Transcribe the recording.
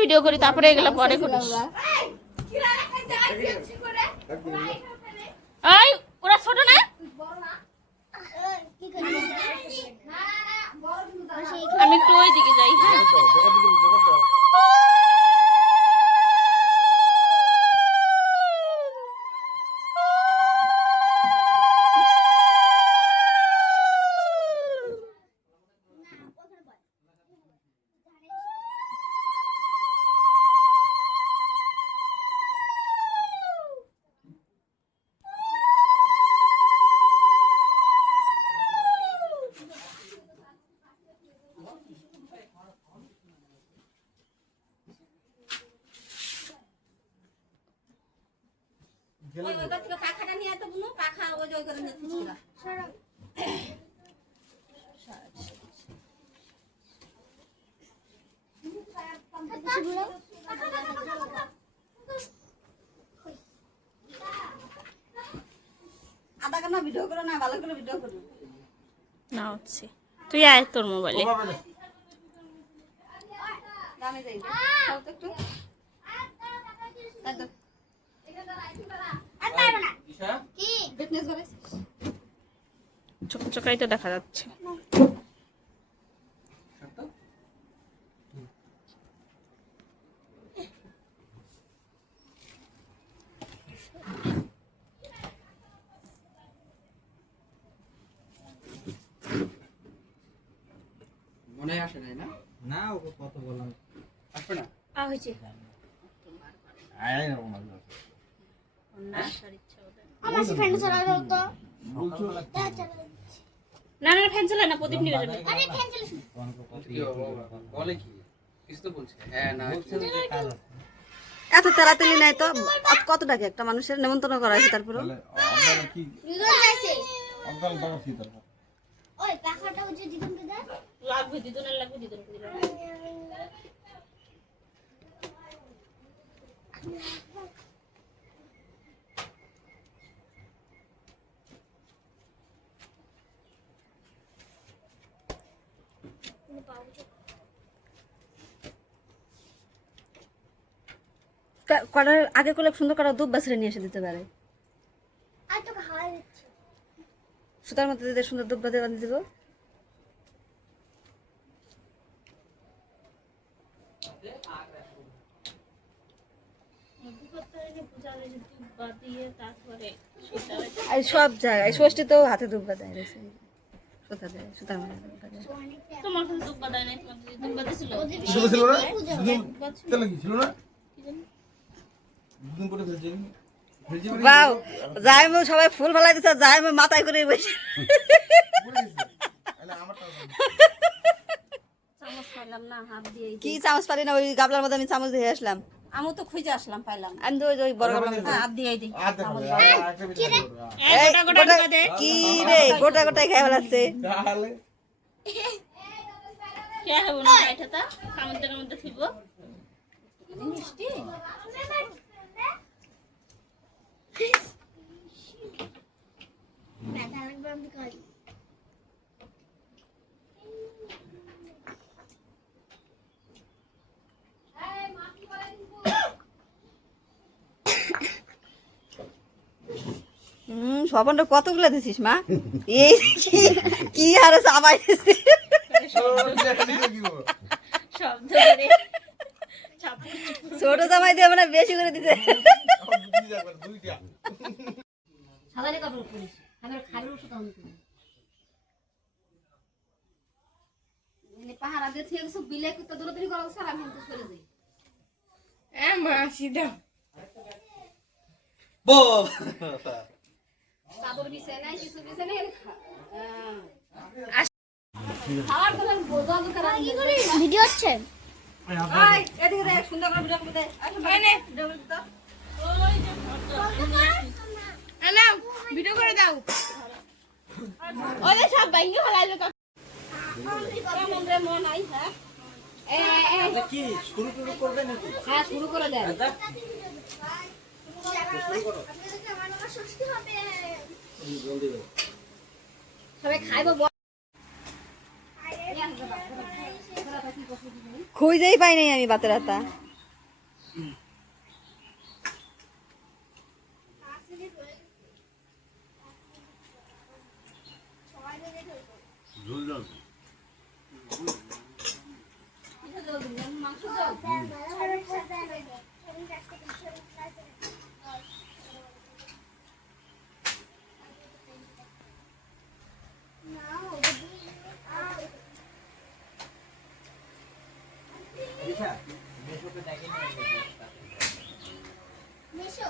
Video করি তারপরে এগুলো পরে করিস এই ওরা ছোট না? আমি একটু ওই দিকে যাই হ্যাঁ। ওই ওই থেকে পাখাটা নিয়ে তো বুনু পাখা ওই ওই করে নিয়ে আধা ঘণ্টা ভিডিও করো না ভালো করে ভিডিও করো। না হচ্ছে। তুই আয় তোর মোবাইলে দামে যাই। একটু। ফিটনেস করে চোখ চোখাই তো দেখা যাচ্ছে। মনে আসে নাই না? না ওকে কত বললাম। আসবে না? আ হয়েছে। আয় না না আসার ইচ্ছা। চলা দাও তো না না ফ্যান চালায় না প্রদীপ নিয়ে যাবে? আরে ফ্যান চালিস বলে কি? কিছু তো বলছে। হ্যাঁ না এত তাড়াতাড়ি নাই তো। কত টাকা একটা মানুষের নেমন্তন্ন করা হয়েছে তারপরে। ওই দিদুনকে লাগবে দিদুনের লাগবে দিদুনকে দিলাম কা- করার আগে করলে সুন্দর করা দুধ বাছরে নিয়ে এসে দিতে পারে। সুতার মধ্যে দিতে সুন্দর দুধ বাঁধে বাঁধে দিব। সব জায়গায় ষষ্ঠী তো হাতে দুধ বাঁধে রয়েছে সুতা সুতার মধ্যে দুধ বাঁধে তোমার কাছে দুব্বা দেয় নাই তোমার কাছে দুব্বা দিছিল দুটো ছিল না? দুটো কি ছিল না? দুদিন পরে ফেলছি ফেলছি মানে বাউ যাই মো সবাই ফুল ফেলাই দিচ্ছে যাই মো মাথায় করে বসে। কি চামচ পারি না ওই গাবলার মধ্যে আমি চামচ দিয়ে আসলাম। আমি তো খুঁজে আসলাম পাইলাম আমি তো ওই বড় দিয়ে দিই একটা ভিডিও এই, গোটা- কি রে? গোটা গোটাই খাই ফেলাচ্ছে। তাহলে? কে হবে না এটাটা কামড়ের মধ্যে থিব ব্যথা লাগবে আমি খাই হুম সবনটা কতগুলো দিছিস মা? এই কি- হারে চাবাই করে ছোট জামাই দিয়ে মানে বেশি করে দিতে কাপড় ওষুধ আমি পাহারা দিয়ে থেকে কিছু বিলে কুত্তা দূরদূরি করা সারা আমি তো সরে যাই। চাদর বিছে নাই কিছু বিছে খাওয়ার কথা বোঝা দরকার কি করি ভিডিও হচ্ছে আয় এদিকে দেখ সুন্দর করে ভিডিও করে দে। আচ্ছা ভিডিও করে দাও ভিডিও করে দাও। ওদের সব বাইঙ্গি হলাইলো মন আই হ্যাঁ? এ এ কি শুরু শুরু করবে নাকি? হ্যাঁ শুরু করে দেন খুঁজেই পাই নাই আমি বাতের মেশো?